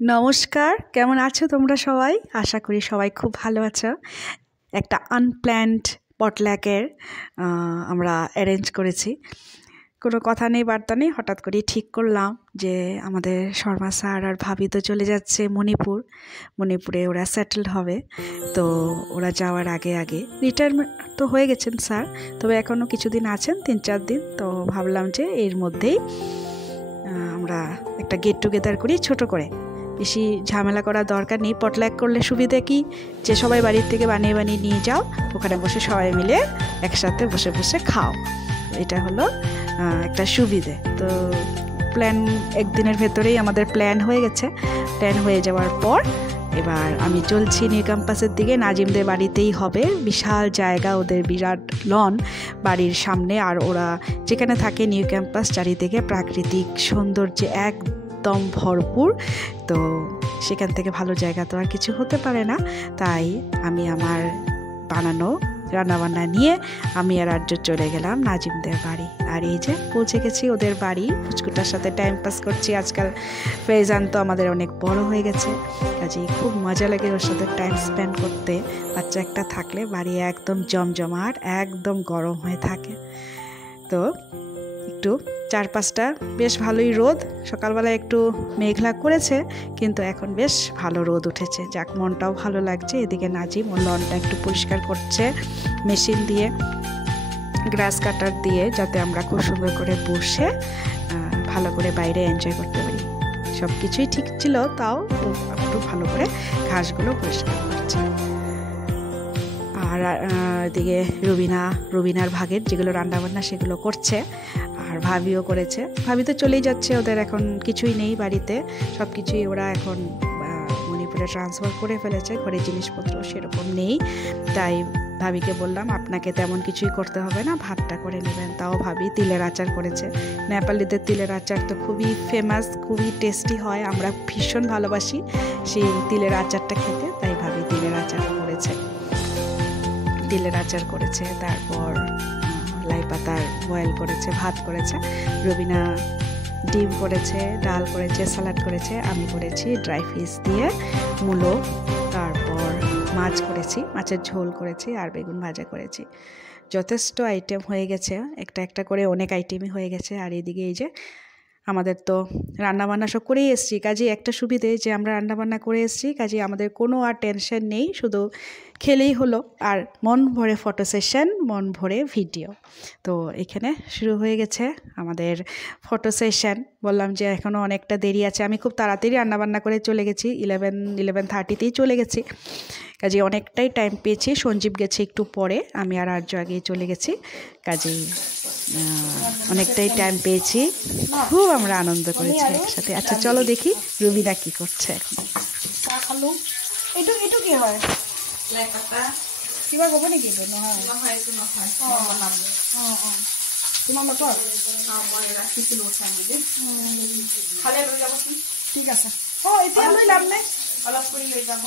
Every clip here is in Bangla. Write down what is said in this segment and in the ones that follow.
নমস্কার, কেমন আছো তোমরা সবাই? আশা করি সবাই খুব ভালো আছো। একটা আনপ্ল্যান্ড পটল্যাকের আমরা অ্যারেঞ্জ করেছি। কোনো কথা নেই বার্তা নেই, হঠাৎ করে ঠিক করলাম যে আমাদের শর্মা স্যার আর ভাবি তো চলে যাচ্ছে মণিপুরে ওরা সেটেলড হবে। তো ওরা যাওয়ার আগে রিটায়ারমেন্ট তো হয়ে গেছেন স্যার, তবে এখনও কিছুদিন আছেন, 3-4 দিন। তো ভাবলাম যে এর মধ্যেই আমরা একটা গেট টুগেদার করি ছোট করে। বেশি ঝামেলা করার দরকার নেই। পটল্যাক করলে সুবিধা কি, যে সবাই বাড়ির থেকে বানিয়ে নিয়ে যাও, ওখানে বসে সবাই মিলে একসাথে বসে খাও। এটা হলো একটা সুবিধে। তো প্ল্যান একদিনের ভেতরেই আমাদের প্ল্যান হয়ে গেছে। প্ল্যান হয়ে যাওয়ার পর এবার আমি চলছি নিউ ক্যাম্পাসের দিকে। নাজিমদের বাড়িতেই হবে, বিশাল জায়গা, ওদের বিরাট লন বাড়ির সামনে। আর ওরা যেখানে থাকে নিউ ক্যাম্পাস চারিদিকে প্রাকৃতিক সৌন্দর্যে একদম ভরপুর। তো সেখান থেকে ভালো জায়গা তো আর কিছু হতে পারে না। তাই আমি আমার বানানো রান্নাবান্না নিয়ে আমি আর আর্য চলে গেলাম নাজিমদের বাড়ি। আর এই যে পৌঁছে গেছি ওদের বাড়ি। ফুচকুটার সাথে টাইম পাস করছি। আজকাল ফেজান তো আমাদের অনেক বড় হয়ে গেছে, কাজেই খুব মজা লাগে ওর সাথে টাইম স্পেন্ড করতে। বাচ্চা একটা থাকলে বাড়ি একদম জমজমাট, একদম গরম হয়ে থাকে। তো একটু চারপাশটা বেশ ভালোই রোদ, সকালবেলা একটু মেঘলা করেছে, কিন্তু এখন বেশ ভালো রোদ উঠেছে, যাক মনটাও ভালো লাগছে। এদিকে নাজিম ওর লনটা একটু পরিষ্কার করছে মেশিন দিয়ে, গ্রাস কাটার দিয়ে, যাতে আমরা খুব সুন্দর করে বসে ভালো করে বাইরে এনজয় করতে পারি। সব কিছুই ঠিক ছিল, তাও একটু ভালো করে ঘাসগুলো পরিষ্কার করছে। আর এদিকে রুবিনার ভাগের যেগুলো রান্নাবান্না সেগুলো করছে, আর ভাবিও করেছে। ভাবি তো চলেই যাচ্ছে, ওদের এখন কিছুই নেই বাড়িতে, সব কিছুই ওরা এখন মণিপুরে ট্রান্সফার করে ফেলেছে, ঘরের জিনিসপত্র সেরকম নেই। তাই ভাবিকে বললাম আপনাকে তেমন কিছুই করতে হবে না, ভাতটা করে নেবেন। তাও ভাবি তিলের আচার করেছে। নেপালিদের তিলের আচার তো খুবই ফেমাস, খুবই টেস্টি হয়, আমরা ভীষণ ভালোবাসি সেই তিলের আচারটা খেতে। তাই ভাবি তিলের আচার করেছে, তারপর লাই পাতার বয়েল করেছে, ভাত করেছে। রবিনা ডিম করেছে, ডাল করেছে, স্যালাড করেছে। আমি করেছি ড্রাই ফিশ দিয়ে মূলো, তারপর মাছ করেছি, মাছের ঝোল করেছি, আর বেগুন ভাজা করেছি। যথেষ্ট আইটেম হয়ে গেছে, একটা করে অনেক আইটেমই হয়ে গেছে। আর এদিকে এই যে আমাদের তো রান্নাবান্না সব করেই এসেছি, কাজে একটা সুবিধে যে আমরা রান্নাবান্না করে এসেছি, কাজে আমাদের কোনো আর টেনশন নেই, শুধু খেলেই হলো। আর মন ভরে ফটো সেশন, মন ভরে ভিডিও। তো এখানে শুরু হয়ে গেছে আমাদের ফটো সেশন। বললাম যে এখনও অনেকটা দেরি আছে, আমি খুব তাড়াতাড়ি রান্নাবান্না করে চলে গেছি, 11:30তেই চলে গেছি, কাজে অনেকটাই টাইম পেয়েছি। সঞ্জীব গেছে একটু পরে, আমি আর আর্য আগে চলে গেছি, কাজেই অনেকটাই টাইম পেয়েছি। খুব আমরা আনন্দ করেছি একসাথে। আচ্ছা চলো দেখি রুবিনা কি করছে এখন। এইটো কি হয় কিবা ক'ব নেকি? তোমাৰ মতৰ মই ৰাখিছিলোঁ উঠাই মেলি খালে লৈ যাবচোন। ঠিক আছে। এতিয়া লৈ যাম নে? অলপ কৰি লৈ যাব,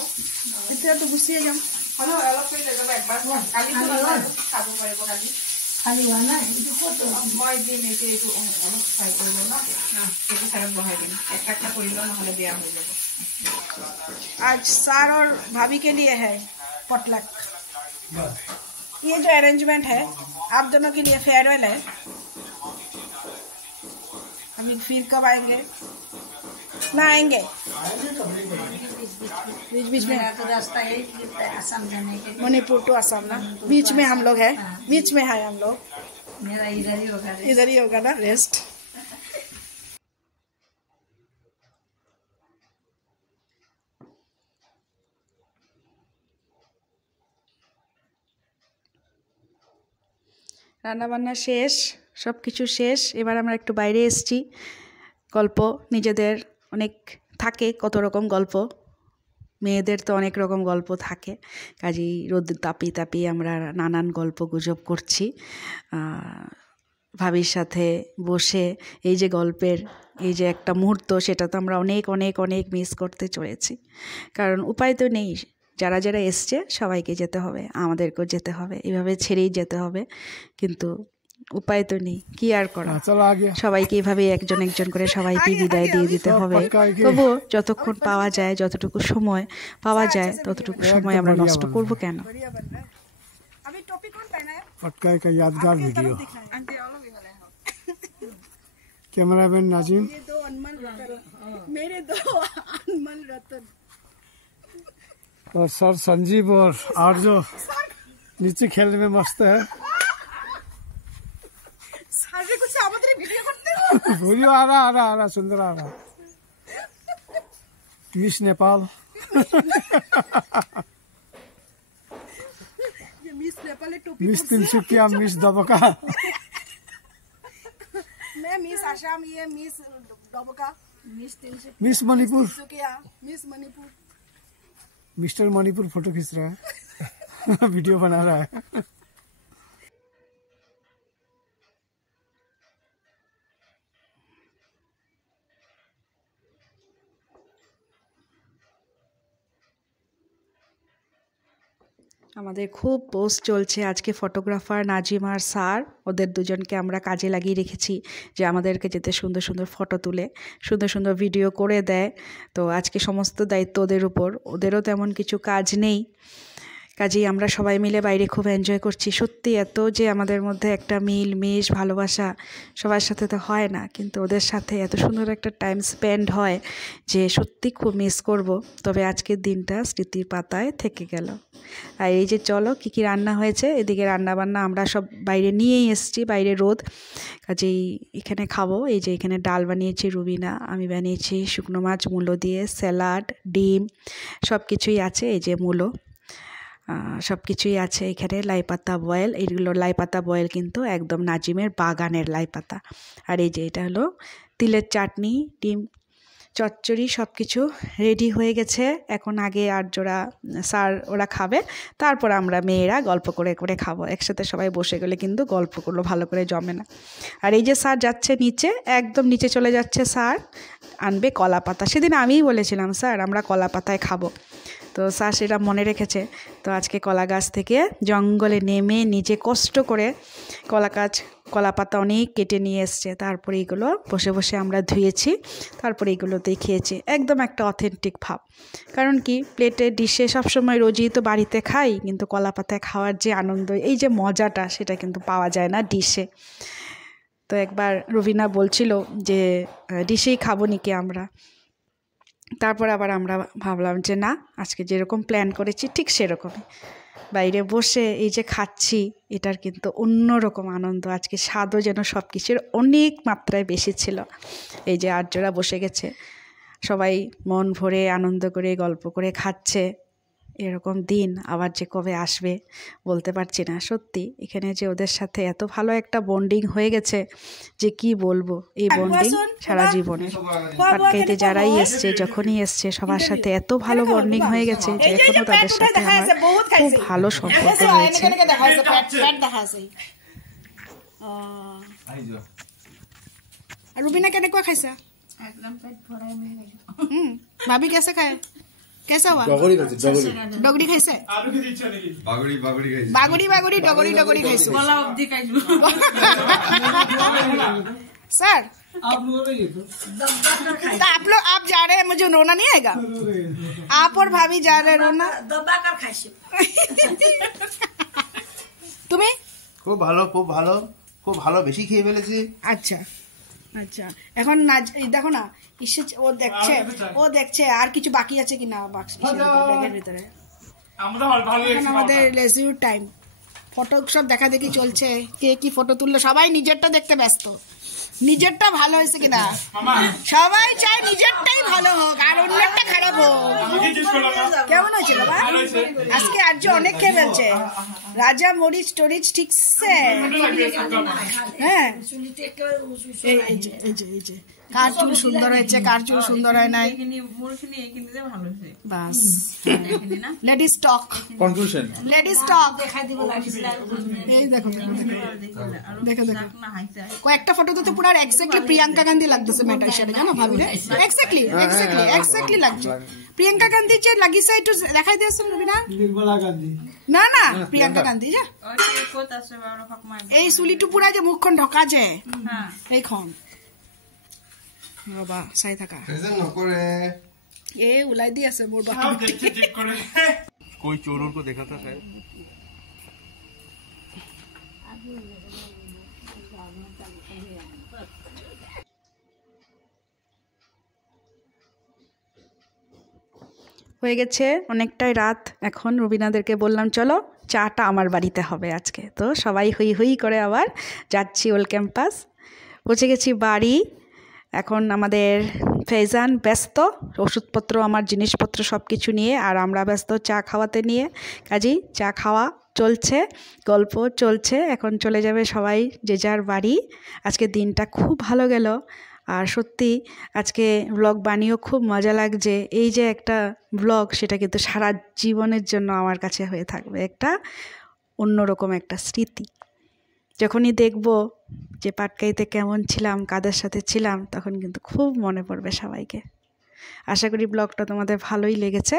এতিয়াতো গুচিয়ে যাম। হ'লেও অলপ কৰি লৈ যাব একবাৰ, কালি খাব পাৰিব। কালি খালি হোৱা নাই, মই দিম। এইটো অলপ ফ্ৰাই কৰি লওঁ ন, এইটো চাইডত বহাই দিম। একটা কৰি লওঁ, নহ'লে বেয়া হৈ যাব। आज सर और भाभी के लिए है पॉटलक। ये जो अरेंजमेंट है आप दोनों के लिए फेयरवेल है। हम फिर कब आएंगे? ना आएंगे बीच में तो रास्ता है असम जाने के, मणिपुर टू असम ना, बीच में हम लोग है, बीच में है हम लोग। मेरा इधर ही होगा ना रेस्ट। রান্নাবান্না শেষ, সব কিছু শেষ। এবার আমরা একটু বাইরে এসেছি। গল্প নিজেদের অনেক থাকে, কত রকম গল্প, মেয়েদের তো অনেক রকম গল্প থাকে, কাজেই রোদ তাপিয়ে আমরা নানান গল্প গুজব করছি ভাবির সাথে বসে। এই যে গল্পের এই যে একটা মুহূর্ত, সেটা তো আমরা অনেক অনেক অনেক মিস করতে চলেছি, কারণ উপায় তো নেই। যারা এসছে সবাইকে যেতে হবে, আমাদেরকেও যেতে হবে, এভাবে ছেড়েই যেতে হবে। কিন্তু উপায় তো নেই, কি আর করা। चलो आगे সবাইকে এইভাবে একজন একজন করে সবাইকে বিদায় দিয়ে দিতে হবে। তবুও যতক্ষণ পাওয়া যায়, যতটুকু সময় পাওয়া যায় ততটুকু সময় আমরা নষ্ট করব কেন? अभी टोपी कौन पहना है? पटकाई का यादगार वीडियो। आंटी ऑल भी वाले हैं। कैमरामैन नाजिम, ये दो अनमोल रतन, मेरे दो अनमोल रतन। और सर संजीव और आरजो नीचे खेलने में मस्त है। सारे कुछ आमंत्रण वीडियो करते हो। वीडियो आ रहा सुंदर आ रहा। मिस नेपाल, ये मिस नेपाल टोपी, मिस तिनसुकिया, मिस दबका, मैं मिस आसाम, ये miss Dabka, miss Tinsukia, miss Manipur, miss Manipur. Mister Manipur photo खींच रहा है। वीडियो बना रहा है। আমাদের খুব পোস্ট চলছে আজকে। ফটোগ্রাফার নাজিম আর স্যার, ওদের দুজনকে আমরা কাজে লাগিয়ে রেখেছি যে আমাদেরকে যাতে সুন্দর সুন্দর ফটো তুলে সুন্দর সুন্দর ভিডিও করে দেয়। তো আজকে সমস্ত দায়িত্ব ওদের উপর, ওদেরও তেমন কিছু কাজ নেই। কাজেই আমরা সবাই মিলে বাইরে খুব এনজয় করছি। সত্যি এত যে আমাদের মধ্যে একটা মিল ভালোবাসা সবার সাথে তো হয় না, কিন্তু ওদের সাথে এত সুন্দর একটা টাইম স্পেন্ড হয় যে সত্যি খুব মিস করব। তবে আজকের দিনটা স্মৃতির পাতায় থেকে গেল। আর এই যে চলো কী কী রান্না হয়েছে, এদিকে রান্নাবান্না আমরা সব বাইরে নিয়েই এসেছি, বাইরে রোদ, কাজেই এখানে খাবো। এই যে এখানে ডাল বানিয়েছি রুবিনা, আমি বানিয়েছি শুকনো মাছ মূলো দিয়ে, স্যালাড, ডিম সব কিছুই আছে। এই যে মূলো সব কিছুই আছে এখানে। লাই পাতা বয়েল, এইগুলো লাই পাতা বয়েল কিন্তু একদম নাজিমের বাগানের লাই পাতা। আর এই যে এটা হলো তিলের চাটনি, ডিম চচ্চড়ি, সব কিছু রেডি হয়ে গেছে। এখন আগে আর্যরা স্যার ওরা খাবে, তারপর আমরা মেয়েরা গল্প করে করে খাবো। একসাথে সবাই বসে গেলে কিন্তু গল্পগুলো ভালো করে জমে না। আর এই যে স্যার যাচ্ছে নিচে, একদম নিচে চলে যাচ্ছে স্যার, আনবে কলা পাতা। সেদিন আমিই বলেছিলাম স্যার আমরা কলা পাতায় খাবো, তো স্যার সেটা মনে রেখেছে। তো আজকে কলা গাছ থেকে জঙ্গলে নেমে নিজে কষ্ট করে কলা পাতা অনেক কেটে নিয়ে এসছে। তারপরে এইগুলো বসে বসে আমরা ধুয়েছি, তারপরে এইগুলোতেই খেয়েছি। একদম একটা অথেন্টিক ভাব। কারণ কি, প্লেটে ডিশে সবসময় রোজই তো বাড়িতে খাই, কিন্তু কলা পাতায় খাওয়ার যে আনন্দ, এই যে মজাটা, সেটা কিন্তু পাওয়া যায় না ডিশে। তো একবার রবিনা বলছিল যে ডিশেই খাবো নাকি আমরা। তারপর আবার আমরা ভাবলাম যে না, আজকে যেরকম প্ল্যান করেছি ঠিক সেরকমই বাইরে বসে এই যে খাচ্ছি, এটার কিন্তু অন্যরকম আনন্দ। আজকে স্বাদও যেন সব কিছুর অনেক মাত্রায় বেশি ছিল। এই যে আর্যরা বসে গেছে, সবাই মন ভরে আনন্দ করে গল্প করে খাচ্ছে। এরকম দিন আবার যে কবে আসবে বলতে পারছি না। সত্যি এখানে যে ওদের সাথে এত ভালো একটা বন্ডিং হয়ে গেছে যে কি বলবো, এই বন্ডিং সারা জীবনের। পাটকাইতে যারাই এসছে, যখনই এসছে, সবার সাথে এত ভালো বন্ডিং হয়ে গেছে যে এখনো তাদের সাথে আমার খুব ভালো সম্পর্ক রয়েছে। रुबीना কেনেকুৱা খাইছা? ভাবি কেসে খায়? कैसा हुआ? डोगरी खाइसे? बागड़ी डोगरी खाइसे। सर आप जा रहे हैं, मुझे रोना नहीं आएगा? आप और भाभी जा रहे हैं, रोना दबा कर खाइसे। तुम्हें খুব ভালো বেশি খেয়ে ফেলেছি। আচ্ছা আচ্ছা, এখন দেখো না, ও দেখছে আর কিছু বাকি আছে কিনা ব্যাগের ভিতরে। আমাদের লেজিউর টাইম, ফটো সব দেখা দেখি চলছে, কে কি ফটো তুললো। সবাই নিজেরটা দেখতে ব্যস্ত, নিজেরটা ভালো হয়েছে কিনা। সবাই চায় নিজেরটাই ভালো হোক আর অন্যটা খারাপ হোক। কেমন হয়েছে বাবা? আজকে আর্য অনেক খেয়ে ফেলছে। রাজা মরিচ টরিচ ঠিকছে। হ্যাঁ, এই যে কার চুল সুন্দর হয়েছে, কার চুল সুন্দর হয় নাই, বাস। লেডিস টক, কনক্লুশন। লেডিস টক। এই দেখো দেখো দেখো, কয়েকটা ফটোতে তো পুরো এক্স্যাক্টলি প্রিয়াঙ্কা গান্ধী লাগতেছে মেয়েটার সাথে, জানো ভাবি রে? এক্স্যাক্টলি লাগছে। প্রিয়াঙ্কা গান্ধী যে লাগিছে একটু দেখাই দিয়েছ রবিনা? নির্মলা গান্ধী না না, প্রিয়াঙ্কা গান্ধী যা এই চুলিটো পুরা যে মুখখন ঢকা যে এইখন ৰবা চাই থাকা। নকৰে এ ওলাই দি আছে মোৰ বাকি कोई चोरों को देखा था शायद। হয়ে গেছে অনেকটাই রাত, এখন রুবিনাদেরকে বললাম চলো চাটা আমার বাড়িতে হবে আজকে। তো সবাই হই হই করে আবার যাচ্ছি ওল ক্যাম্পাস। পৌঁছে গেছি বাড়ি। এখন আমাদের ফেজান ব্যস্ত ওষুধপত্র, আমার জিনিসপত্র সব কিছু নিয়ে, আর আমরা ব্যস্ত চা খাওয়াতে নিয়ে। কাজেই চা খাওয়া চলছে, গল্প চলছে। এখন চলে যাবে সবাই যে যার বাড়ি। আজকে দিনটা খুব ভালো গেল, আর সত্যি আজকে ব্লগ বানিয়েও খুব মজা লাগছে। এই যে একটা ব্লগ, সেটা কিন্তু সারা জীবনের জন্য আমার কাছে হয়ে থাকবে একটা অন্যরকম একটা স্মৃতি। যখনই দেখব যে পাটকাইতে কেমন ছিলাম, কাদের সাথে ছিলাম, তখন কিন্তু খুব মনে পড়বে সবাইকে। আশা করি ব্লগটা তোমাদের ভালোই লেগেছে।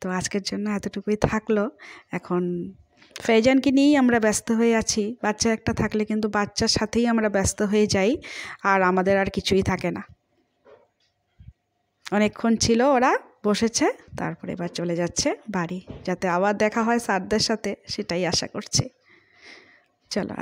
তো আজকের জন্য এতটুকুই থাকলো। এখন ফেজানকে নিয়েই আমরা ব্যস্ত হয়ে আছি। বাচ্চা একটা থাকলে কিন্তু বাচ্চার সাথেই আমরা ব্যস্ত হয়ে যাই, আর আমাদের আর কিছুই থাকে না। অনেকক্ষণ ছিল, ওরা বসেছে, তারপরে এবার চলে যাচ্ছে বাড়ি, যাতে আবার দেখা হয় স্যারদের সাথে, সেটাই আশা করছি। চলো।